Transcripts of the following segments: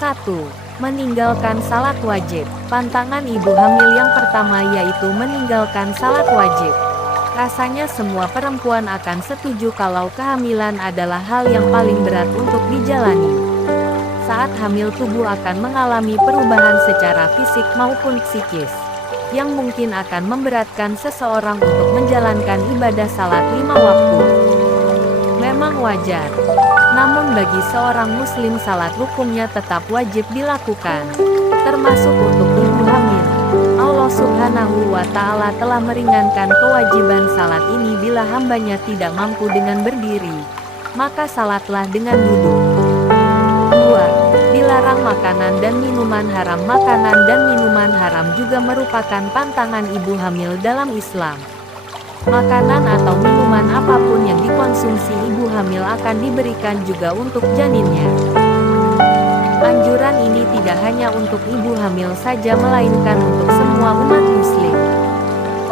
1. Meninggalkan salat wajib. Pantangan ibu hamil yang pertama yaitu meninggalkan salat wajib. Rasanya semua perempuan akan setuju kalau kehamilan adalah hal yang paling berat untuk dijalani. Saat hamil tubuh akan mengalami perubahan secara fisik maupun psikis, yang mungkin akan memberatkan seseorang untuk menjalankan ibadah salat 5 waktu. Memang wajar. Namun bagi seorang muslim salat hukumnya tetap wajib dilakukan, termasuk untuk ibu hamil. Allah Subhanahu wa Ta'ala telah meringankan kewajiban salat ini bila hambanya tidak mampu dengan berdiri, maka salatlah dengan duduk. 2. Dilarang makanan dan minuman haram. Makanan dan minuman haram juga merupakan pantangan ibu hamil dalam Islam. Makanan atau minuman apapun yang dikonsumsi ibu hamil akan diberikan juga untuk janinnya. Anjuran ini tidak hanya untuk ibu hamil saja melainkan untuk semua umat muslim.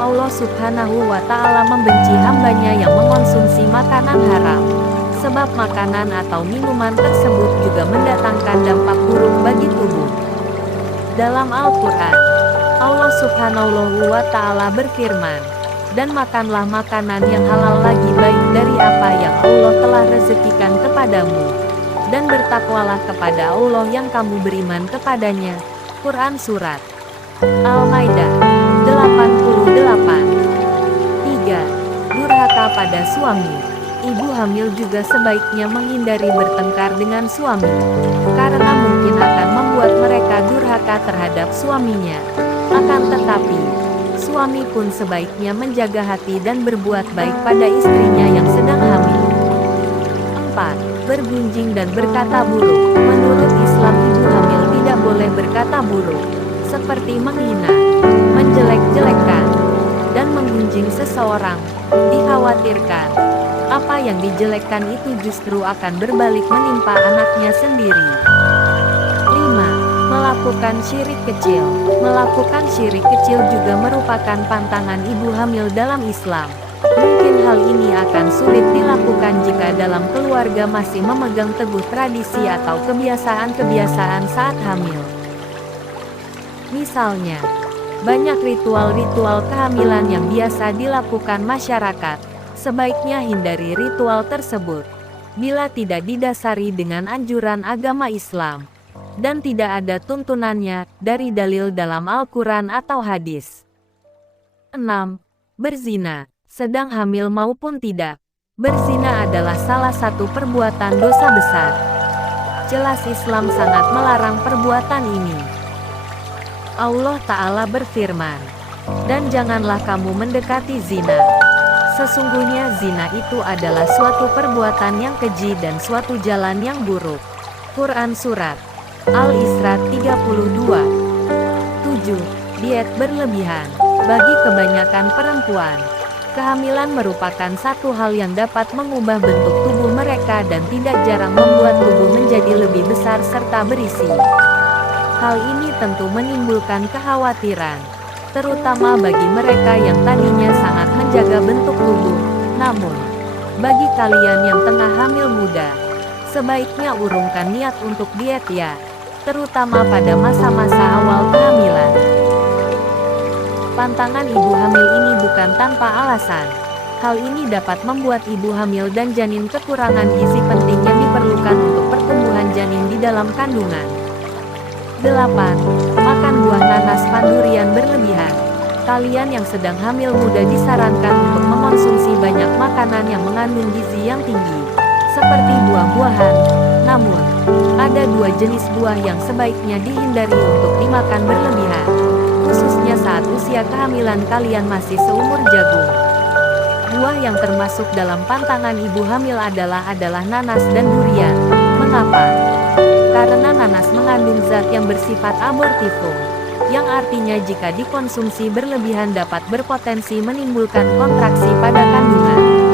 Allah Subhanahu wa Ta'ala membenci hambanya yang mengonsumsi makanan haram, sebab makanan atau minuman tersebut juga mendatangkan dampak buruk bagi tubuh. Dalam Al-Quran, Allah Subhanahu wa Ta'ala berfirman, dan makanlah makanan yang halal lagi baik dari apa yang Allah telah rezekikan kepadamu, dan bertakwalah kepada Allah yang kamu beriman kepadanya. Quran Surat Al-Maidah 88. 3. Durhaka pada suami. Ibu hamil juga sebaiknya menghindari bertengkar dengan suami, karena mungkin akan membuat mereka durhaka terhadap suaminya. Akan tetapi, suami pun sebaiknya menjaga hati dan berbuat baik pada istrinya yang sedang hamil. 4. Bergunjing dan berkata buruk. Menurut Islam ibu hamil tidak boleh berkata buruk, seperti menghina, menjelek-jelekan, dan menggunjing seseorang. Dikhawatirkan, apa yang dijelekkan itu justru akan berbalik menimpa anaknya sendiri. 5. Melakukan syirik kecil. Melakukan syirik kecil juga merupakan pantangan ibu hamil dalam Islam. Mungkin hal ini akan sulit dilakukan jika dalam keluarga masih memegang teguh tradisi atau kebiasaan-kebiasaan saat hamil. Misalnya, banyak ritual-ritual kehamilan yang biasa dilakukan masyarakat. Sebaiknya hindari ritual tersebut, bila tidak didasari dengan anjuran agama Islam, dan tidak ada tuntunannya dari dalil dalam Al-Quran atau hadis. 6. Berzina, sedang hamil maupun tidak. Berzina adalah salah satu perbuatan dosa besar. Jelas Islam sangat melarang perbuatan ini. Allah Ta'ala berfirman, dan janganlah kamu mendekati zina. Sesungguhnya zina itu adalah suatu perbuatan yang keji dan suatu jalan yang buruk. Quran Surat Al-Isra 32. 7. Diet berlebihan. Bagi kebanyakan perempuan, kehamilan merupakan satu hal yang dapat mengubah bentuk tubuh mereka dan tidak jarang membuat tubuh menjadi lebih besar serta berisi. Hal ini tentu menimbulkan kekhawatiran, terutama bagi mereka yang tadinya sangat menjaga bentuk tubuh. Namun, bagi kalian yang tengah hamil muda, sebaiknya urungkan niat untuk diet ya, terutama pada masa-masa awal kehamilan. Pantangan ibu hamil ini bukan tanpa alasan. Hal ini dapat membuat ibu hamil dan janin kekurangan gizi penting yang diperlukan untuk pertumbuhan janin di dalam kandungan. 8. Makan buah nanas pan-durian berlebihan. Kalian yang sedang hamil muda disarankan untuk mengonsumsi banyak makanan yang mengandung gizi yang tinggi, seperti buah-buahan. Namun, ada dua jenis buah yang sebaiknya dihindari untuk dimakan berlebihan, khususnya saat usia kehamilan kalian masih seumur jagung. Buah yang termasuk dalam pantangan ibu hamil adalah nanas dan durian. Mengapa? Karena nanas mengandung zat yang bersifat abortifum, yang artinya jika dikonsumsi berlebihan dapat berpotensi menimbulkan kontraksi pada kandungan.